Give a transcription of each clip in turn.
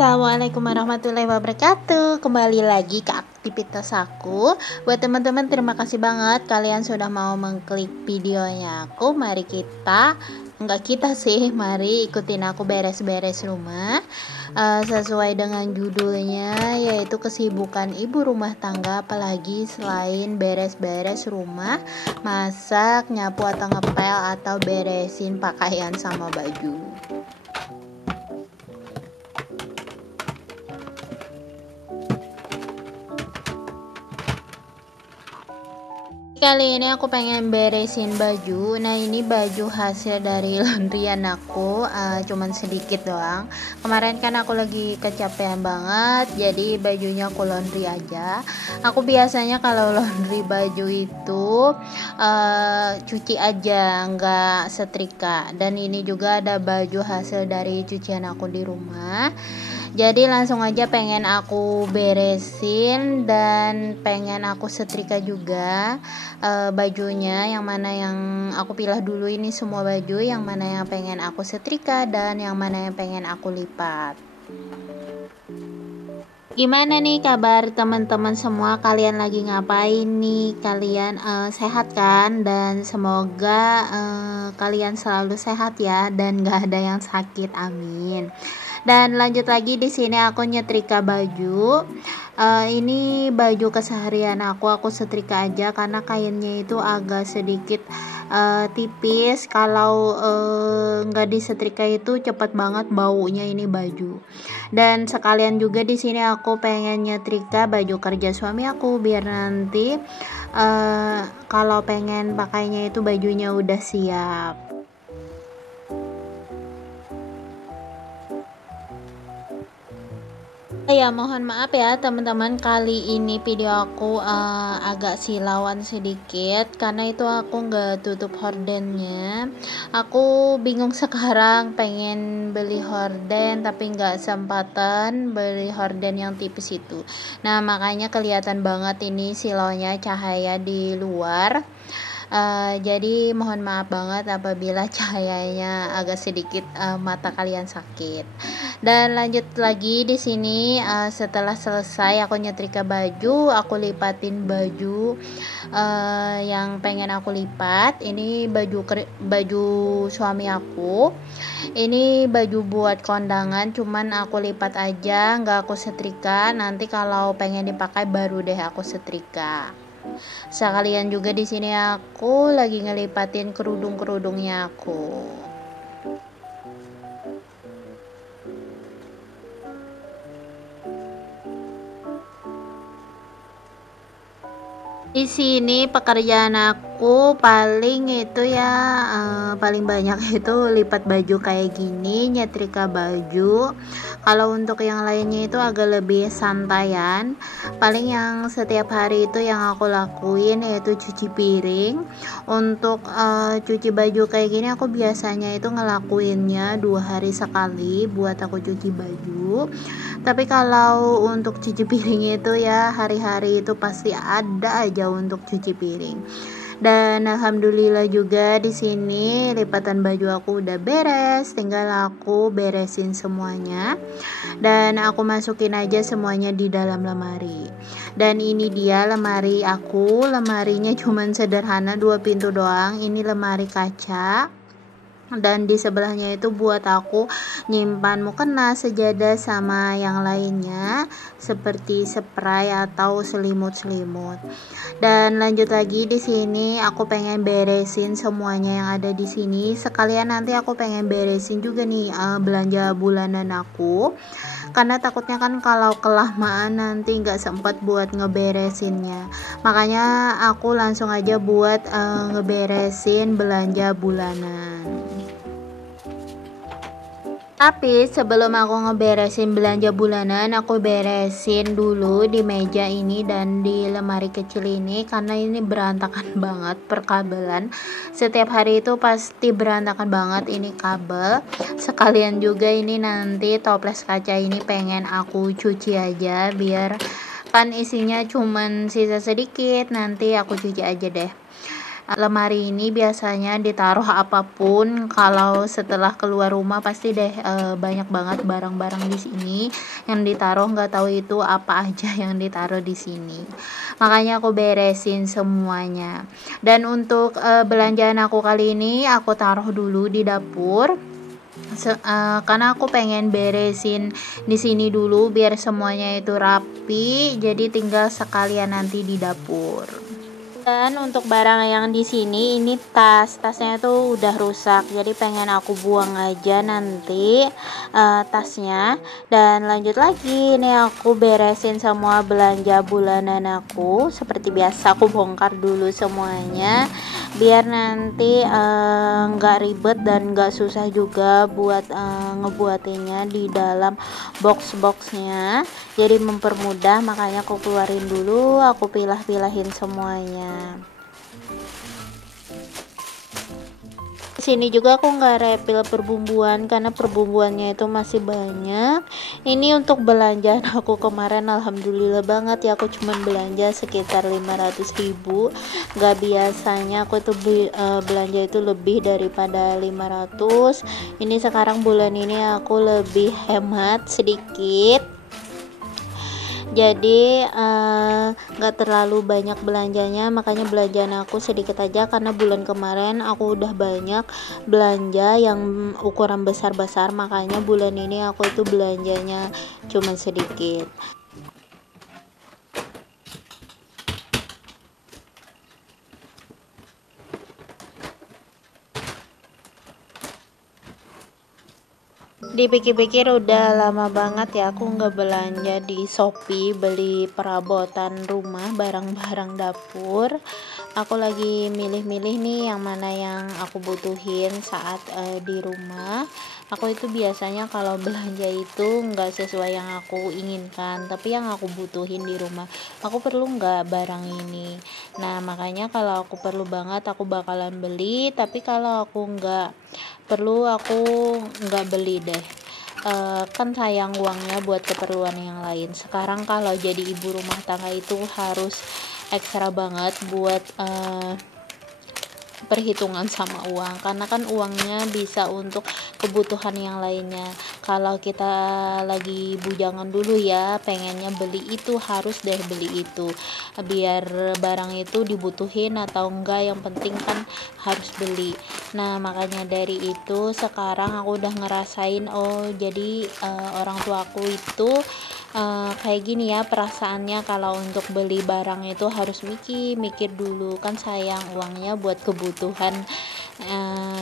Assalamualaikum warahmatullahi wabarakatuh. Kembali lagi ke aktivitas aku. Buat teman-teman, terima kasih banget kalian sudah mau mengklik videonya aku. Mari ikutin aku beres-beres rumah. Sesuai dengan judulnya, yaitu kesibukan ibu rumah tangga. Apalagi selain beres-beres rumah, masak, nyapu atau ngepel, atau beresin pakaian sama baju. Kali ini aku pengen beresin baju. Nah, ini baju hasil dari laundryan aku, cuman sedikit doang. Kemarin kan aku lagi kecapean banget, jadi bajunya aku laundry aja. Aku biasanya kalau laundry baju itu cuci aja, nggak setrika. Dan ini juga ada baju hasil dari cucian aku di rumah. Jadi langsung aja pengen aku beresin dan pengen aku setrika juga bajunya. Yang mana yang aku pilih dulu, ini semua baju, yang mana yang pengen aku setrika dan yang mana yang pengen aku lipat. Gimana nih kabar teman-teman semua? Kalian lagi ngapain nih? Kalian sehat kan? Dan semoga kalian selalu sehat ya, dan gak ada yang sakit, amin. Dan lanjut lagi, di sini aku nyetrika baju. Ini baju keseharian aku setrika aja karena kainnya itu agak sedikit tipis. Kalau nggak disetrika itu cepet banget baunya ini baju. Dan sekalian juga di sini aku pengen nyetrika baju kerja suami aku, biar nanti kalau pengen pakainya itu bajunya udah siap. Ya, mohon maaf ya teman-teman, kali ini video aku agak silauan sedikit karena itu aku nggak tutup hordennya. Aku bingung sekarang, pengen beli horden tapi nggak sempatan beli horden yang tipis itu. Nah, makanya kelihatan banget ini silaunya, cahaya di luar. Jadi mohon maaf banget apabila cahayanya agak sedikit mata kalian sakit. Dan lanjut lagi di sini, setelah selesai aku nyetrika baju, aku lipatin baju yang pengen aku lipat. Ini baju suami aku. Ini baju buat kondangan, cuman aku lipat aja, nggak aku setrika. Nanti kalau pengen dipakai baru deh aku setrika. Sekalian juga di sini aku lagi ngelipatin kerudungnya aku. Di sini pekerjaan aku paling itu ya paling banyak itu lipat baju kayak gini, nyetrika baju. Kalau untuk yang lainnya itu agak lebih santaian. Paling yang setiap hari itu yang aku lakuin yaitu cuci piring. Untuk cuci baju kayak gini aku biasanya itu ngelakuinnya 2 hari sekali buat aku cuci baju. Tapi kalau untuk cuci piring itu ya hari-hari itu pasti ada aja untuk cuci piring. Dan alhamdulillah juga di sini lipatan baju aku udah beres, tinggal aku beresin semuanya. Dan aku masukin aja semuanya di dalam lemari. Dan ini dia lemari aku. Lemarinya cuman sederhana 2 pintu doang. Ini lemari kaca. Dan di sebelahnya itu buat aku nyimpan mukena, sejadah, sama yang lainnya seperti spray atau selimut-selimut. Dan lanjut lagi di sini aku pengen beresin semuanya yang ada di sini. Sekalian nanti aku pengen beresin juga nih belanja bulanan aku. Karena takutnya kan kalau kelamaan nanti nggak sempat buat ngeberesinnya. Makanya aku langsung aja buat ngeberesin belanja bulanan. Tapi sebelum aku ngeberesin belanja bulanan, aku beresin dulu di meja ini dan di lemari kecil ini, karena ini berantakan banget perkabelan. Setiap hari itu pasti berantakan banget ini kabel. Sekalian juga ini nanti toples kaca ini pengen aku cuci aja, biar kan isinya cuman sisa sedikit, nanti aku cuci aja deh. lemari ini biasanya ditaruh apapun. Kalau setelah keluar rumah pasti deh banyak banget barang-barang di sini yang ditaruh, nggak tahu itu apa aja yang ditaruh di sini. Makanya aku beresin semuanya. Dan untuk belanjaan aku kali ini aku taruh dulu di dapur. Karena aku pengen beresin di sini dulu biar semuanya itu rapi, jadi tinggal sekalian nanti di dapur. Dan untuk barang yang di sini ini tasnya tuh udah rusak, jadi pengen aku buang aja nanti tasnya. Dan lanjut lagi nih, aku beresin semua belanja bulanan aku. Seperti biasa aku bongkar dulu semuanya biar nanti nggak ribet dan nggak susah juga buat ngebuatinnya di dalam box-boxnya, jadi mempermudah. Makanya aku keluarin dulu, aku pilah-pilahin semuanya. Sini juga aku nggak repil perbumbuan karena perbumbuannya itu masih banyak. Ini untuk belanjaan aku kemarin, alhamdulillah banget ya, aku cuman belanja sekitar 500.000. Nggak biasanya aku tuh belanja itu lebih daripada 500. Ini sekarang bulan ini aku lebih hemat sedikit, jadi nggak terlalu banyak belanjanya. Makanya belanjaan aku sedikit aja karena bulan kemarin aku udah banyak belanja yang ukuran besar-besar, makanya bulan ini aku itu belanjanya cuma sedikit. Dipikir-pikir udah lama banget ya aku nggak belanja di Shopee beli perabotan rumah, barang-barang dapur. Aku lagi milih-milih nih yang mana yang aku butuhin saat di rumah. Aku itu biasanya kalau belanja itu nggak sesuai yang aku inginkan, tapi yang aku butuhin di rumah. Aku perlu nggak barang ini? Nah, makanya kalau aku perlu banget aku bakalan beli, tapi kalau aku nggak perlu aku nggak beli deh. Kan sayang uangnya buat keperluan yang lain. Sekarang kalau jadi ibu rumah tangga itu harus ekstra banget buat perhitungan sama uang, karena kan uangnya bisa untuk kebutuhan yang lainnya. Kalau kita lagi bujangan dulu ya, pengennya beli itu, harus deh beli itu, biar barang itu dibutuhin atau enggak, yang penting kan harus beli. Nah, makanya dari itu sekarang aku udah ngerasain, oh jadi orang tuaku itu kayak gini ya perasaannya, kalau untuk beli barang itu harus mikir dulu, kan sayang uangnya buat kebutuhan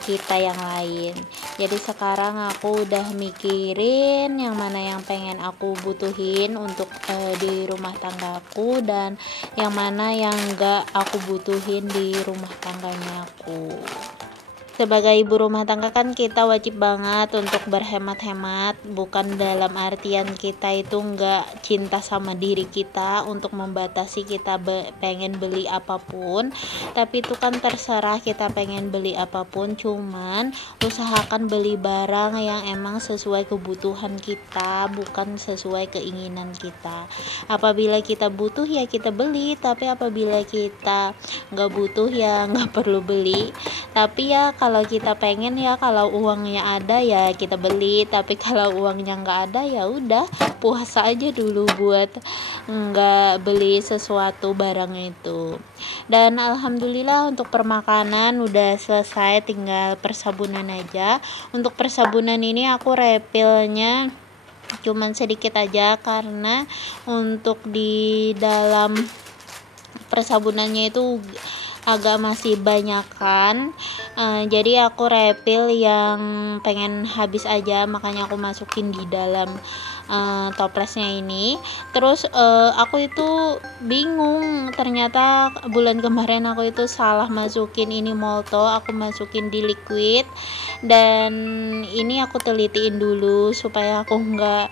kita yang lain. Jadi sekarang aku udah mikirin yang mana yang pengen aku butuhin untuk di rumah tanggaku, dan yang mana yang enggak aku butuhin di rumah tangganya aku. Sebagai ibu rumah tangga kan kita wajib banget untuk berhemat-hemat, bukan dalam artian kita itu nggak cinta sama diri kita untuk membatasi kita pengen beli apapun, tapi itu kan terserah kita pengen beli apapun, cuman usahakan beli barang yang emang sesuai kebutuhan kita, bukan sesuai keinginan kita. Apabila kita butuh ya kita beli, tapi apabila kita nggak butuh ya nggak perlu beli. Tapi ya kalau kita pengen ya, kalau uangnya ada ya kita beli, tapi kalau uangnya nggak ada ya udah puasa aja dulu buat nggak beli sesuatu barang itu. Dan alhamdulillah untuk permakanan udah selesai, tinggal persabunan aja. Untuk persabunan ini aku refillnya cuman sedikit aja, karena untuk di dalam persabunannya itu agak masih banyakan, jadi aku refill yang pengen habis aja, makanya aku masukin di dalam toplesnya ini. Terus aku itu bingung, ternyata bulan kemarin aku itu salah masukin ini molto, aku masukin di liquid, dan ini aku telitiin dulu supaya aku nggak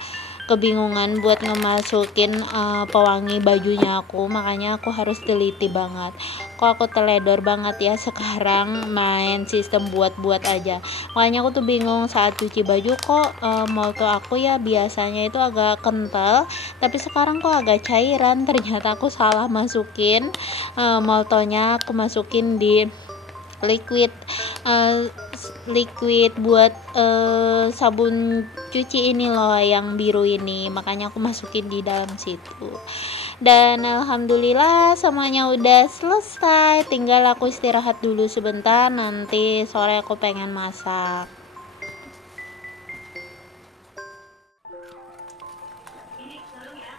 kebingungan buat ngemasukin pewangi bajunya aku, makanya aku harus teliti banget. Kok aku teledor banget ya sekarang main sistem buat-buat aja, makanya aku tuh bingung saat cuci baju. Kok molto aku ya biasanya itu agak kental, tapi sekarang kok agak cairan. Ternyata aku salah masukin moltonya, aku masukin di liquid liquid buat sabun cuci ini loh, yang biru ini, makanya aku masukin di dalam situ. Dan alhamdulillah semuanya udah selesai, tinggal aku istirahat dulu sebentar, nanti sore aku pengen masak.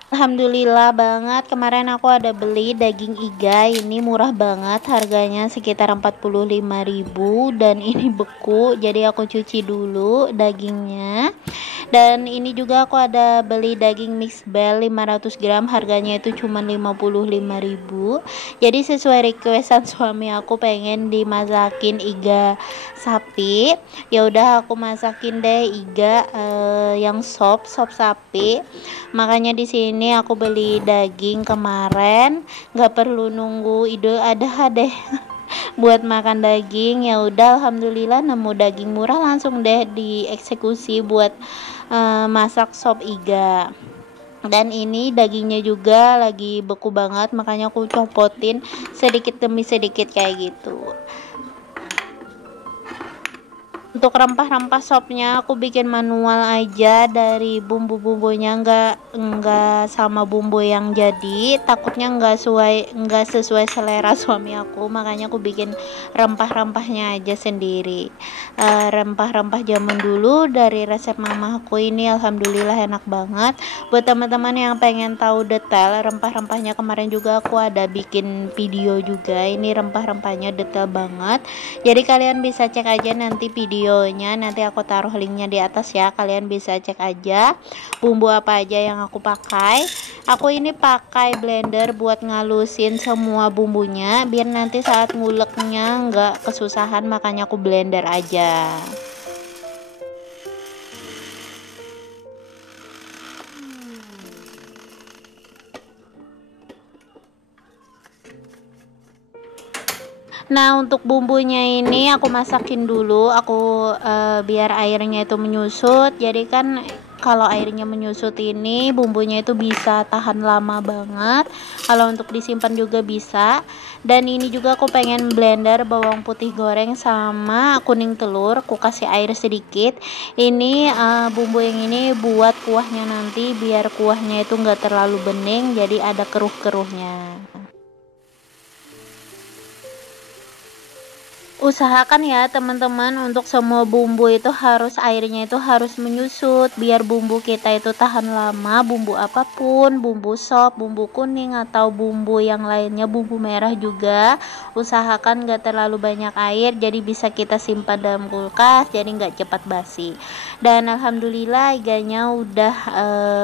Alhamdulillah banget, kemarin aku ada beli daging iga, ini murah banget, harganya sekitar 45.000, dan ini beku, jadi aku cuci dulu dagingnya. Dan ini juga aku ada beli daging mixed bell 500 gram, harganya itu cuma 55.000. Jadi sesuai requestan suami, aku pengen dimasakin iga sapi, ya udah aku masakin deh iga yang sop sapi. Makanya di sini aku beli daging kemarin, nggak perlu nunggu ide ada deh buat makan daging. Ya udah alhamdulillah nemu daging murah, langsung deh dieksekusi buat masak sop iga. Dan ini dagingnya juga lagi beku banget, makanya aku copotin sedikit demi sedikit kayak gitu. Untuk rempah-rempah sopnya aku bikin manual aja, dari bumbu-bumbunya nggak sama bumbu yang jadi, takutnya nggak sesuai selera suami aku, makanya aku bikin rempah-rempahnya aja sendiri. Rempah-rempah zaman dulu dari resep mama aku ini alhamdulillah enak banget. Buat teman-teman yang pengen tahu detail rempah-rempahnya, kemarin juga aku ada bikin video juga, ini rempah-rempahnya detail banget, jadi kalian bisa cek aja nanti videonya, nanti aku taruh linknya di atas ya, kalian bisa cek aja bumbu apa aja yang aku pakai. Aku ini pakai blender buat ngalusin semua bumbunya, biar nanti saat nguleknya nggak kesusahan, makanya aku blender aja. Nah, untuk bumbunya ini aku masakin dulu, aku biar airnya itu menyusut. Jadi kan kalau airnya menyusut ini bumbunya itu bisa tahan lama banget. Kalau untuk disimpan juga bisa. Dan ini juga aku pengen blender bawang putih goreng sama kuning telur, aku kasih air sedikit. Ini bumbu yang ini buat kuahnya nanti, biar kuahnya itu enggak terlalu bening, jadi ada keruh-keruhnya. Usahakan ya teman-teman, untuk semua bumbu itu harus airnya itu harus menyusut, biar bumbu kita itu tahan lama. Bumbu apapun, bumbu sop, bumbu kuning atau bumbu yang lainnya, bumbu merah juga usahakan gak terlalu banyak air, jadi bisa kita simpan dalam kulkas, jadi nggak cepat basi. Dan alhamdulillah iganya udah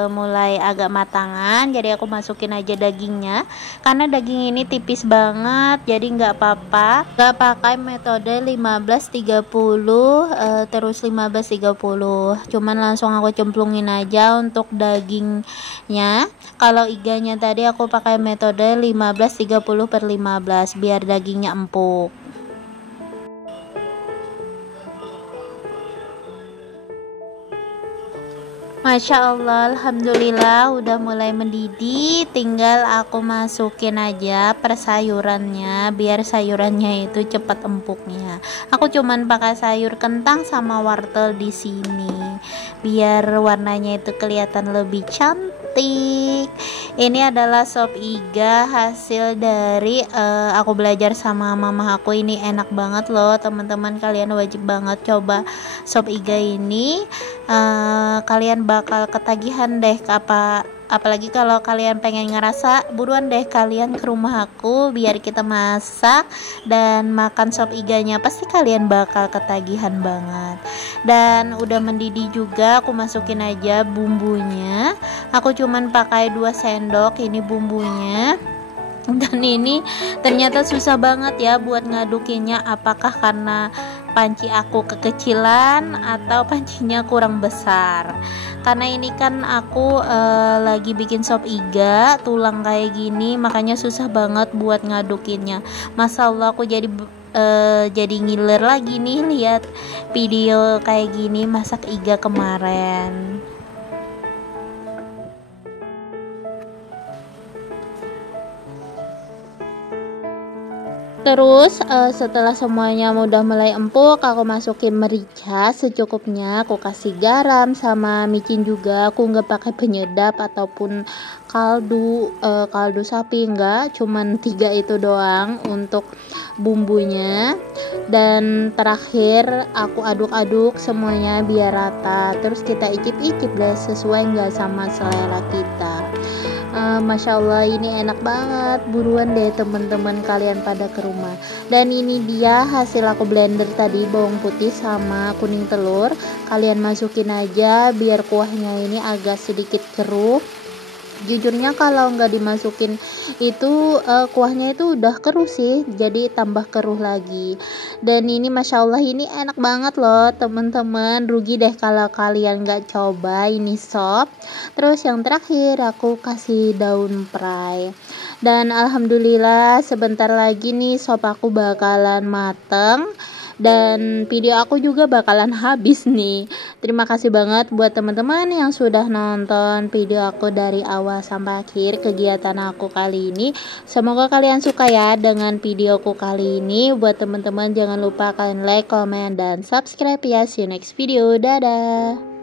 mulai agak matangan, jadi aku masukin aja dagingnya, karena daging ini tipis banget, jadi nggak apa-apa, nggak pakai metode 15-30 terus 15-30, cuman langsung aku cemplungin aja untuk dagingnya. Kalau iganya tadi aku pakai metode 15-30/15 biar dagingnya empuk. Masya Allah, alhamdulillah udah mulai mendidih, tinggal aku masukin aja persayurannya biar sayurannya itu cepat empuknya. Aku cuman pakai sayur kentang sama wortel di sini biar warnanya itu kelihatan lebih cantik. Ini adalah sop iga hasil dari aku belajar sama mama aku, ini enak banget loh teman-teman, kalian wajib banget coba sop iga ini. Kalian bakal ketagihan deh, apalagi kalau kalian pengen ngerasa, buruan deh kalian ke rumah aku biar kita masak dan makan sop iganya, pasti kalian bakal ketagihan banget. Dan udah mendidih juga, aku masukin aja bumbunya, aku cuman pakai 2 sendok ini bumbunya. Dan ini ternyata susah banget ya buat ngadukinnya, apakah karena panci aku kekecilan atau pancinya kurang besar. Karena ini kan aku lagi bikin sop iga tulang kayak gini, makanya susah banget buat ngadukinnya. Masya Allah, aku jadi ngiler lagi nih lihat video kayak gini masak iga kemarin. Terus setelah semuanya udah mulai empuk, aku masukin merica secukupnya, aku kasih garam sama micin juga. Aku nggak pakai penyedap ataupun kaldu sapi, enggak, cuman 3 itu doang untuk bumbunya. Dan terakhir aku aduk-aduk semuanya biar rata. Terus kita icip-icip deh sesuai nggak sama selera kita. Masya Allah, ini enak banget. Buruan deh teman-teman kalian pada ke rumah. Dan ini dia hasil aku blender tadi, bawang putih sama kuning telur. Kalian masukin aja biar kuahnya ini agak sedikit keruh. Jujurnya kalau nggak dimasukin itu kuahnya itu udah keruh sih, jadi tambah keruh lagi. Dan ini Masya Allah, ini enak banget loh teman-teman. Rugi deh kalau kalian nggak coba ini sop. Terus yang terakhir aku kasih daun prei. Dan alhamdulillah sebentar lagi nih sop aku bakalan mateng dan video aku juga bakalan habis nih. Terima kasih banget buat teman-teman yang sudah nonton video aku dari awal sampai akhir kegiatan aku kali ini. Semoga kalian suka ya dengan videoku kali ini. Buat teman-teman jangan lupa kalian like, comment, dan subscribe ya. See you next video. Dadah.